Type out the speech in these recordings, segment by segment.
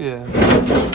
Yeah. There you go.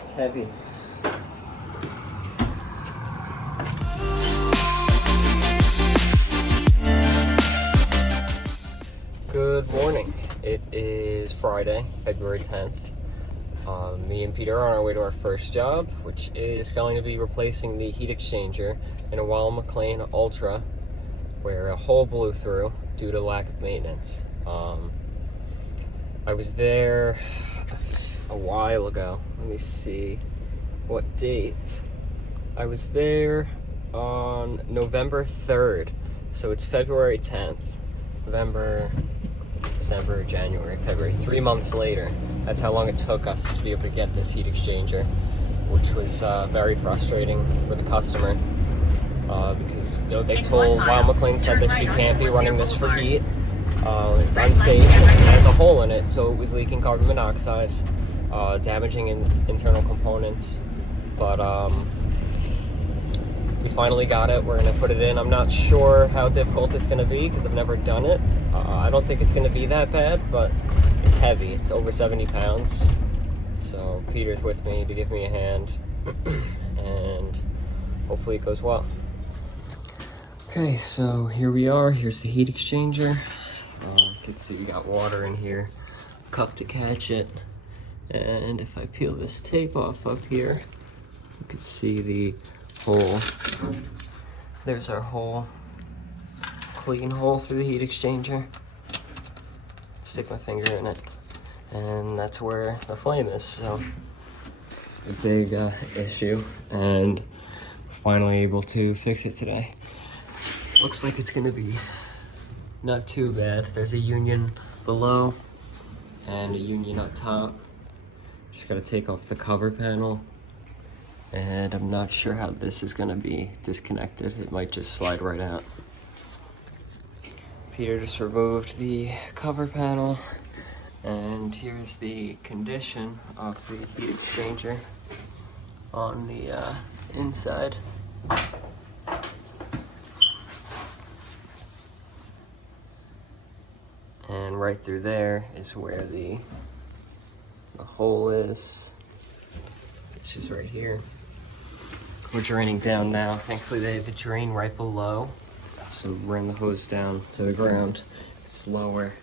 It's heavy. Good morning. It is Friday, February 10th. Me and Peter are on our way to our first job, which is going to be replacing the heat exchanger in a Weil Mclain Ultra, where a hole blew through due to lack of maintenance. I was there a while ago. Let me see what date. I was there on November 3rd, so it's February 10th. November, December, January, February, 3 months later. That's how long it took us to be able to get this heat exchanger, which was very frustrating for the customer because they told Weil Mclain said that she can't be running this for heat. It's unsafe. It has a hole in it, so it was leaking carbon monoxide, damaging internal components. But we finally got it. We're gonna put it in. I'm not sure how difficult it's gonna be because I've never done it. I don't think it's gonna be that bad, but it's heavy. It's over 70 pounds. So Peter's with me to give me a hand, and hopefully it goes well. Okay, so here we are. Here's the heat exchanger. You can see we got water in here, cup to catch it, and if I peel this tape off up here, you can see the hole. There's our hole, clean hole through the heat exchanger. Stick my finger in it, and that's where the flame is. So a big issue, and finally able to fix it today. Looks like it's gonna be not too bad. There's a union below and a union up top. Just gotta take off the cover panel, and I'm not sure how this is gonna be disconnected. It might just slide right out. Peter just removed the cover panel, and here's the condition of the heat exchanger on the inside. And right through there is where the hole is, which is right here. We're draining down now. Thankfully they have a drain right below, so we ran the hose down to the ground. It's lower.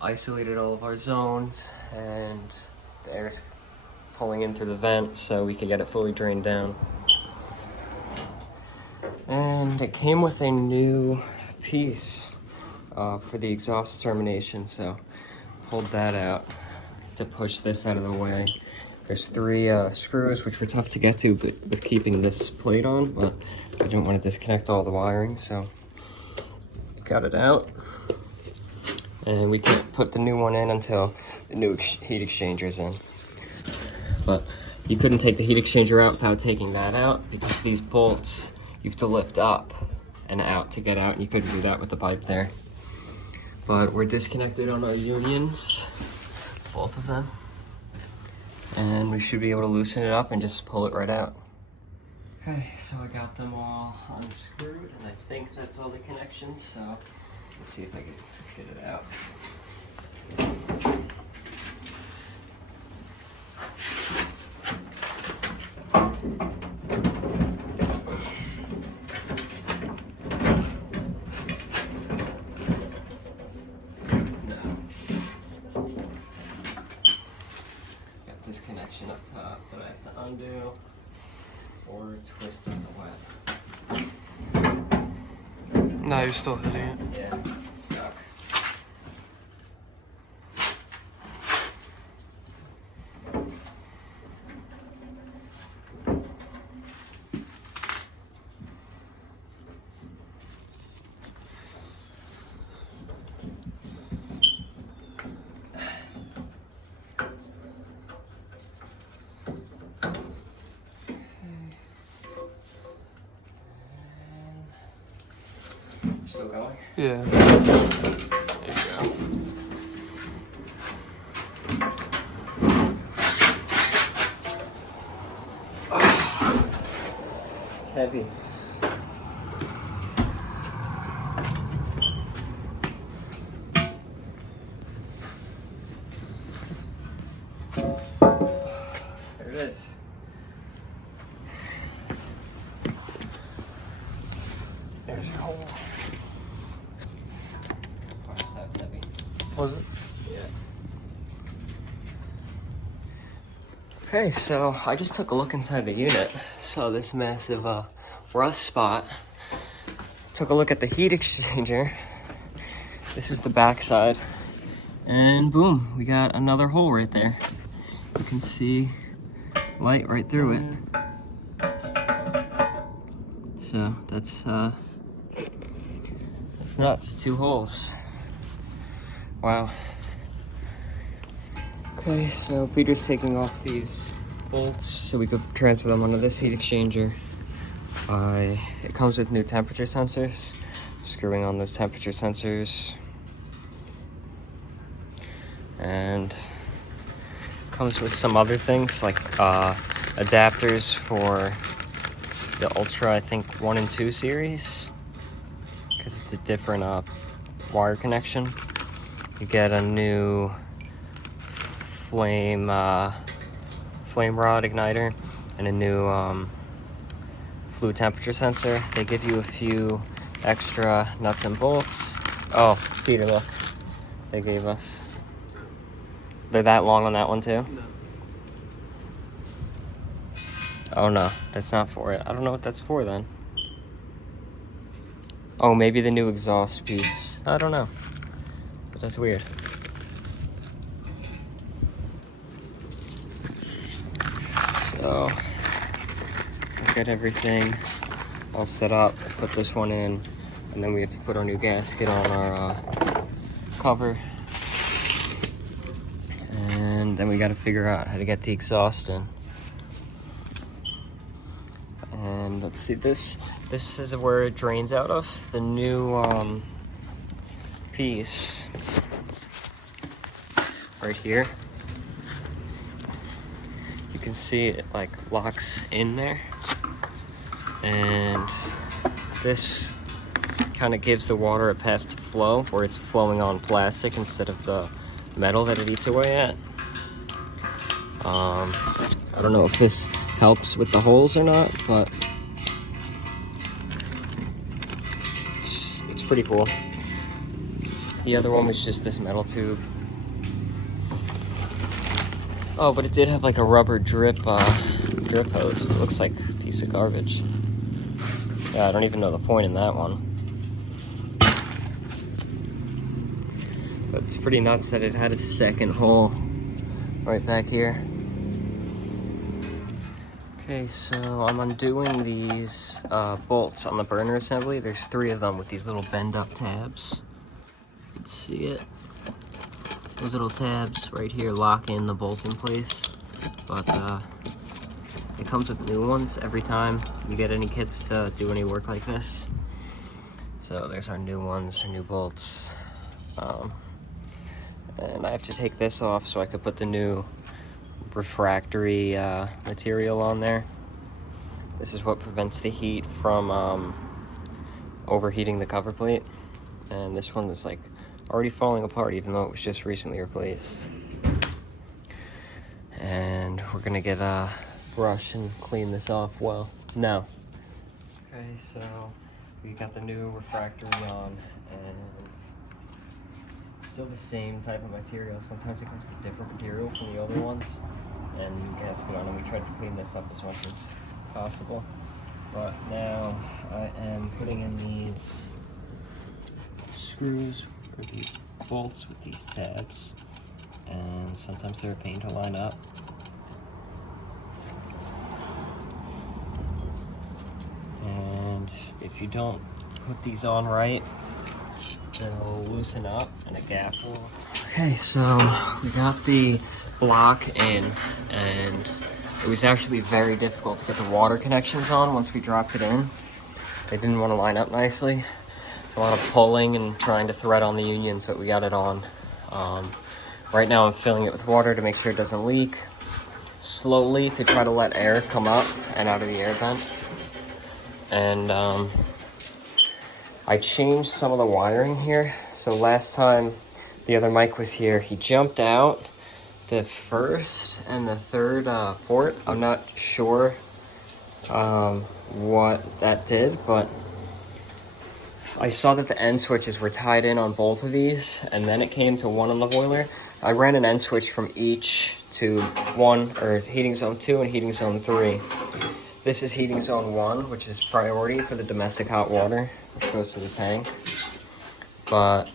Isolated all of our zones, and the air's pulling into the vent so we can get it fully drained down. And it came with a new piece for the exhaust termination, so hold that out to push this out of the way. There's 3 screws, which were tough to get to but with keeping this plate on, but I didn't want to disconnect all the wiring, so got it out. And we can't put the new one in until the new heat exchanger's in. But you couldn't take the heat exchanger out without taking that out, because these bolts you have to lift up and out to get out, and you couldn't do that with the pipe there. But we're disconnected on our unions, both of them, and we should be able to loosen it up and just pull it right out. Okay, so I got them all unscrewed, and I think that's all the connections, so let's see if I can get it out. Connection up top that I have to undo or twist on the web. No, you're still hitting it. Yeah, it's stuck. Still going? Yeah. There you go. It's heavy. There's your hole. Oh, that was heavy. Was it? Yeah. Okay, so I just took a look inside the unit. Saw this massive rust spot. Took a look at the heat exchanger. This is the back side. And boom, we got another hole right there. You can see light right through it. So that's nuts. 2 holes. Wow. Okay, so Peter's taking off these bolts so we could transfer them onto this heat exchanger. It comes with new temperature sensors. Screwing on those temperature sensors. And comes with some other things like adapters for the Ultra, I think 1 and 2 series. Because it's a different wire connection. You get a new flame rod igniter and a new fluid temperature sensor. They give you a few extra nuts and bolts. Oh, Peter, look. They gave us. They're that long on that one too? No. Oh no, that's not for it. I don't know what that's for then. Oh, maybe the new exhaust piece. I don't know. But that's weird. So, we'll get everything all set up, put this one in, and then we have to put our new gasket on our cover. And then we got to figure out how to get the exhaust in. And let's see, this is where it drains out of. The new piece right here. You can see it like locks in there. And this kind of gives the water a path to flow, where it's flowing on plastic instead of the metal that it eats away at. I don't know if this helps with the holes or not, but it's pretty cool. The other one was just this metal tube. Oh, but it did have like a rubber drip hose. It looks like a piece of garbage. Yeah, I don't even know the point in that one. But it's pretty nuts that it had a second hole right back here. Okay, so I'm undoing these bolts on the burner assembly. There's 3 of them with these little bend up tabs. You can see it. Those little tabs right here lock in the bolt in place. But it comes with new ones every time you get any kits to do any work like this. So there's our new ones, our new bolts. And I have to take this off so I could put the new refractory material on there. This is what prevents the heat from overheating the cover plate. And this one is like already falling apart even though it was just recently replaced. And we're gonna get a brush and clean this off well now. Okay, so we got the new refractory on, and it's still the same type of material. Sometimes it comes with different material from the other ones, and new gasket on, and we tried to clean this up as much as possible. But now I am putting in these screws or these bolts with these tabs, and sometimes they're a pain to line up. And if you don't put these on right, they'll loosen up and a gap will. Okay, so we got the block in, and it was actually very difficult to get the water connections on once we dropped it in. They didn't want to line up nicely. It's a lot of pulling and trying to thread on the unions, but we got it on. Right now I'm filling it with water to make sure it doesn't leak. Slowly to try to let air come up and out of the air vent. And I changed some of the wiring here. So last time the other mic was here, he jumped out the first and the third port. I'm not sure what that did, but I saw that the end switches were tied in on both of these, and then it came to one on the boiler. I ran an end switch from each to one, or heating zone 2 and heating zone 3. This is heating zone 1, which is priority for the domestic hot water, which goes to the tank. But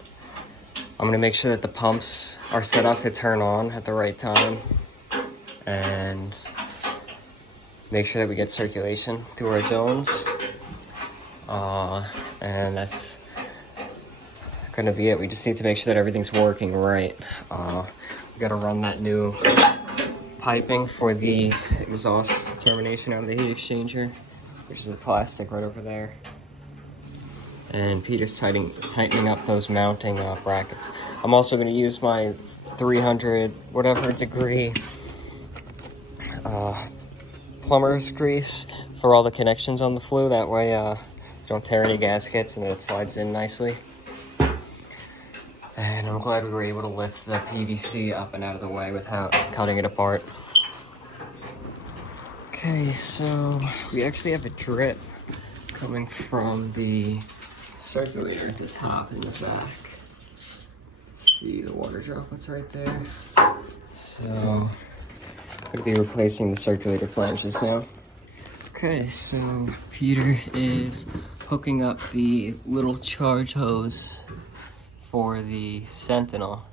I'm gonna make sure that the pumps are set up to turn on at the right time, and make sure that we get circulation through our zones. And that's gonna be it. We just need to make sure that everything's working right. We gotta run that new piping for the exhaust termination out of the heat exchanger, which is the plastic right over there. And Peter's tightening up those mounting brackets. I'm also gonna use my 300 whatever degree plumber's grease for all the connections on the flue. That way you don't tear any gaskets and it slides in nicely. And I'm glad we were able to lift the PVC up and out of the way without cutting it apart. Okay, so we actually have a drip coming from the circulator at the top and the back. Let's see the water droplets right there. So I'm gonna be replacing the circulator flanges now. Okay, so Peter is hooking up the little charge hose for the Sentinel.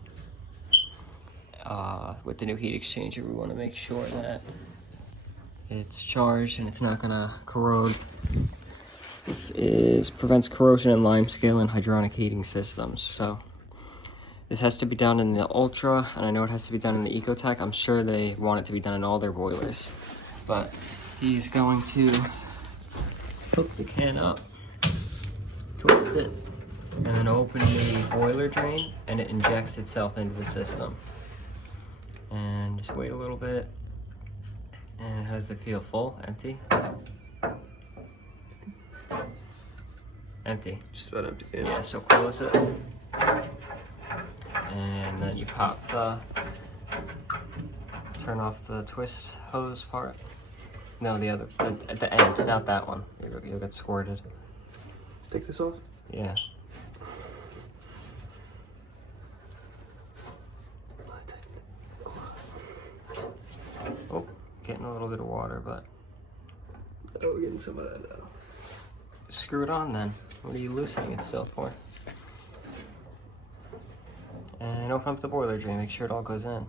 With the new heat exchanger, we want to make sure that it's charged and it's not gonna corrode. This prevents corrosion in limescale and hydronic heating systems. So this has to be done in the Ultra, and I know it has to be done in the Ecotech. I'm sure they want it to be done in all their boilers. But he's going to hook the can up, twist it, and then open the boiler drain, and it injects itself into the system. And just wait a little bit. And how does it feel? Full? Empty? Empty. Just about empty. Yeah, so close it. And then you pop turn off the twist hose part. No, the other, at the end, not that one. You'll get squirted. Take this off? Yeah. Oh, getting a little bit of water, but. Oh, we're getting some of that now. Screw it on then. What are you loosening it still for? And open up the boiler drain, make sure it all goes in.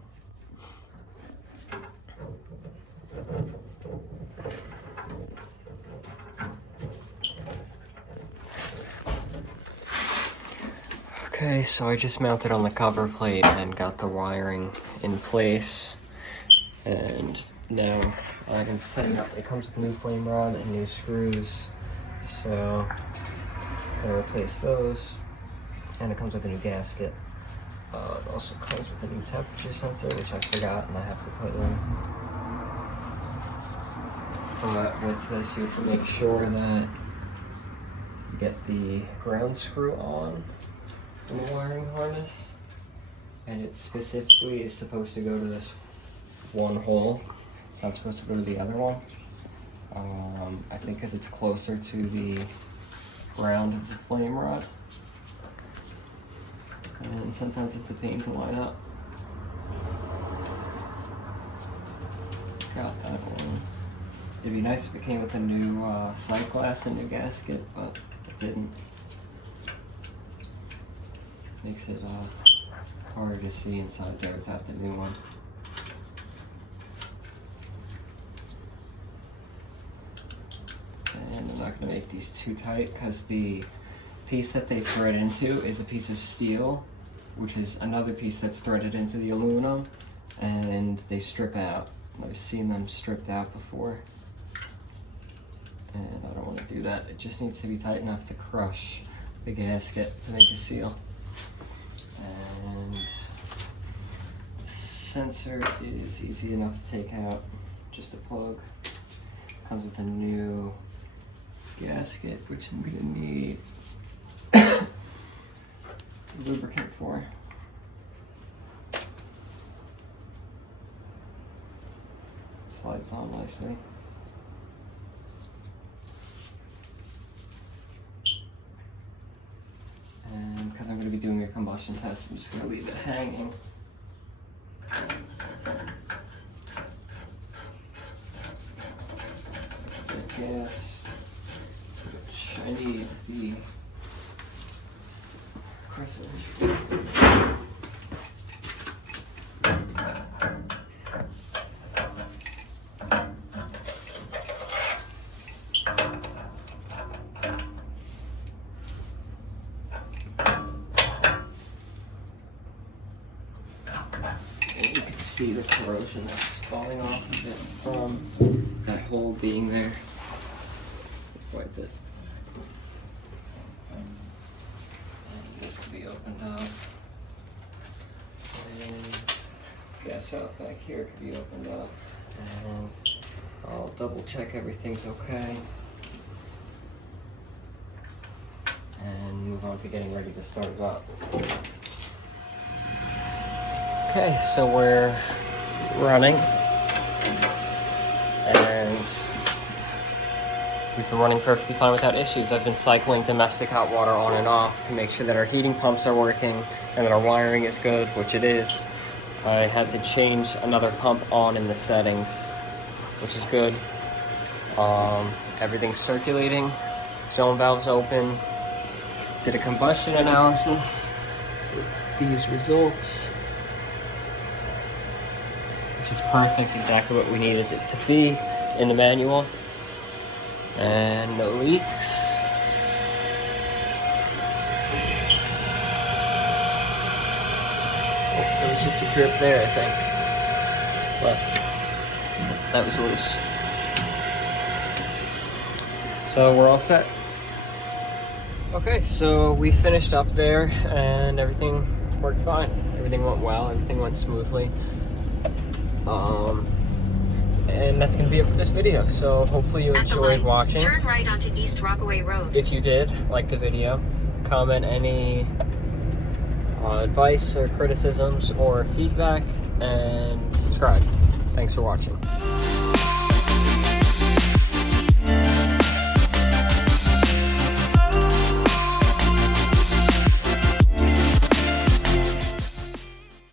Okay, so I just mounted on the cover plate and got the wiring in place. And now I'm setting up. It comes with new flame rod and new screws. So I'm gonna replace those. And it comes with a new gasket. It also comes with a new temperature sensor, which I forgot and I have to put in. But with this, you have to make sure that you get the ground screw on in the wiring harness, and it specifically is supposed to go to this one hole. It's not supposed to go to the other one. I think because it's closer to the ground of the flame rod, and sometimes it's a pain to line up. Got that one. It'd be nice if it came with a new sight glass and new gasket, but it didn't. Makes it harder to see inside there without the new one. And I'm not going to make these too tight because the piece that they thread into is a piece of steel, which is another piece that's threaded into the aluminum, and they strip out. I've seen them stripped out before, and I don't want to do that. It just needs to be tight enough to crush the gasket to make a seal. And the sensor is easy enough to take out, just a plug. Comes with a new gasket, which I'm gonna need lubricant for. It slides on nicely. because I'm going to be doing a combustion test, I'm just going to leave it hanging. The gas, which I need the Crescent. You can see the corrosion that's falling off of it from that hole being there. Wipe it. And this can be opened up. And gas valve back here could be opened up. And I'll double check everything's okay. And move on to getting ready to start it up. Okay, so we're running, and we've been running perfectly fine without issues. I've been cycling domestic hot water on and off to make sure that our heating pumps are working and that our wiring is good, which it is. I had to change another pump on in the settings, which is good. Everything's circulating, zone valves open. Did a combustion analysis with these results, which is perfect, exactly what we needed it to be in the manual. And no leaks. Oh, there was just a drip there, I think. But that was loose. So we're all set. Okay, so we finished up there and everything worked fine. Everything went well, everything went smoothly. And that's gonna be it for this video. So hopefully you enjoyed watching. Turn right onto East Rockaway Road. If you did, like the video, comment any advice or criticisms or feedback, and subscribe. Thanks for watching.